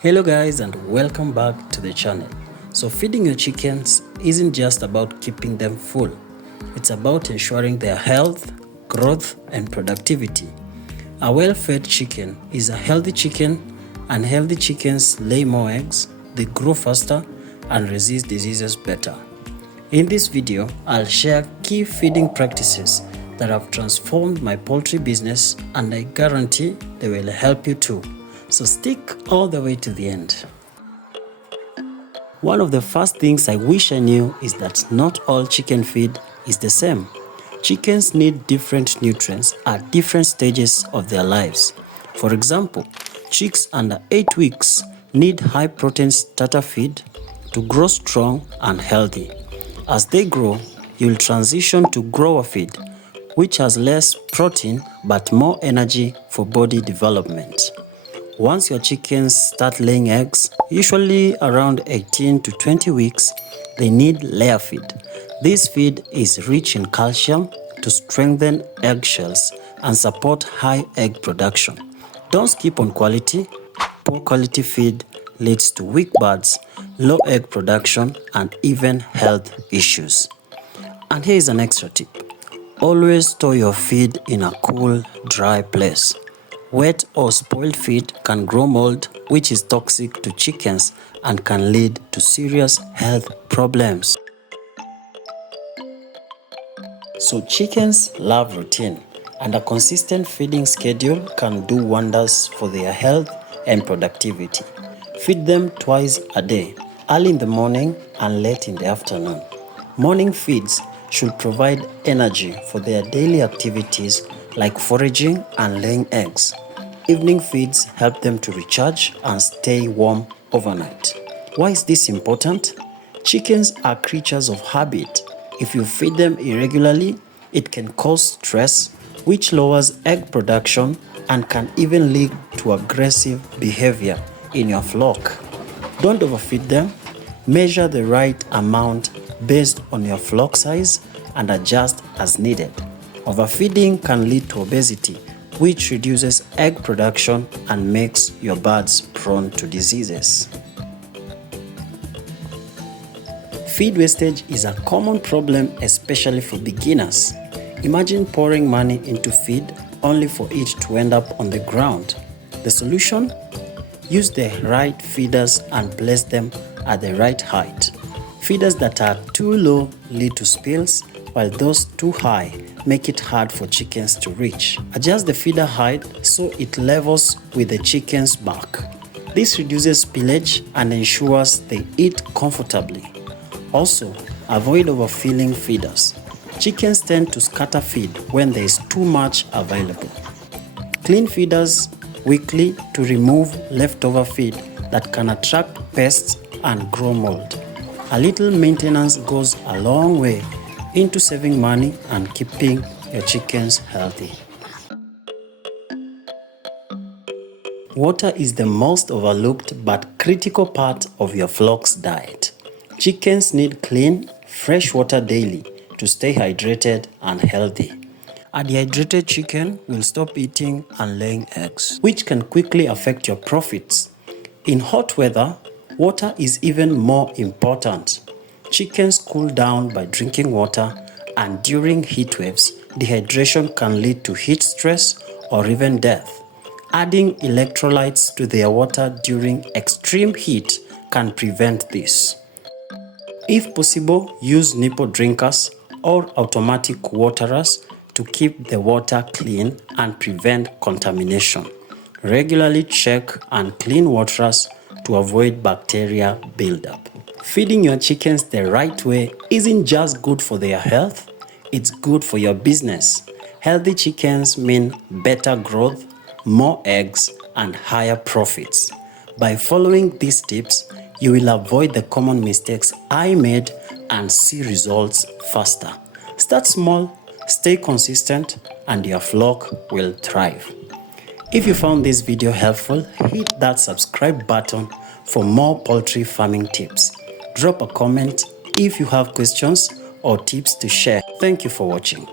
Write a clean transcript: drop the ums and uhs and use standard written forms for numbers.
Hello guys, and welcome back to the channel. So feeding your chickens isn't just about keeping them full. It's about ensuring their health, growth and productivity. A well-fed chicken is a healthy chicken, and healthy chickens lay more eggs, they grow faster and resist diseases better. In this video, I'll share key feeding practices that have transformed my poultry business, and I guarantee they will help you too. So stick all the way to the end. One of the first things I wish I knew is that not all chicken feed is the same. Chickens need different nutrients at different stages of their lives. For example, chicks under 8 weeks need high protein starter feed to grow strong and healthy. As they grow, you'll transition to grower feed, which has less protein but more energy for body development. Once your chickens start laying eggs, usually around 18 to 20 weeks, they need layer feed. This feed is rich in calcium to strengthen eggshells and support high egg production. Don't skip on quality. Poor quality feed leads to weak birds, low egg production, and even health issues. And here is an extra tip. Always store your feed in a cool, dry place. Wet or spoiled feed can grow mold, which is toxic to chickens and can lead to serious health problems. So chickens love routine, and a consistent feeding schedule can do wonders for their health and productivity. Feed them twice a day, early in the morning and late in the afternoon. Morning feeds should provide energy for their daily activities like foraging and laying eggs. Evening feeds help them to recharge and stay warm overnight. Why is this important? Chickens are creatures of habit. If you feed them irregularly, it can cause stress, which lowers egg production and can even lead to aggressive behavior in your flock. Don't overfeed them. Measure the right amount based on your flock size and adjust as needed. Overfeeding can lead to obesity, which reduces egg production and makes your birds prone to diseases. Feed wastage is a common problem, especially for beginners. Imagine pouring money into feed only for it to end up on the ground. The solution? Use the right feeders and place them at the right height. Feeders that are too low lead to spills, while those too high make it hard for chickens to reach. Adjust the feeder height so it levels with the chicken's back. This reduces spillage and ensures they eat comfortably. Also, avoid overfilling feeders. Chickens tend to scatter feed when there is too much available. Clean feeders weekly to remove leftover feed that can attract pests and grow mold. A little maintenance goes a long way into saving money and keeping your chickens healthy. Water is the most overlooked but critical part of your flock's diet. Chickens need clean, fresh water daily to stay hydrated and healthy. A dehydrated chicken will stop eating and laying eggs, which can quickly affect your profits. In hot weather, water is even more important. Chickens cool down by drinking water, and during heat waves, dehydration can lead to heat stress or even death. Adding electrolytes to their water during extreme heat can prevent this. If possible, use nipple drinkers or automatic waterers to keep the water clean and prevent contamination. Regularly check and clean waterers to avoid bacteria buildup. Feeding your chickens the right way isn't just good for their health, it's good for your business. Healthy chickens mean better growth, more eggs, and higher profits. By following these tips, you will avoid the common mistakes I made and see results faster. Start small, stay consistent, and your flock will thrive. If you found this video helpful, hit that subscribe button for more poultry farming tips. Drop a comment if you have questions or tips to share. Thank you for watching.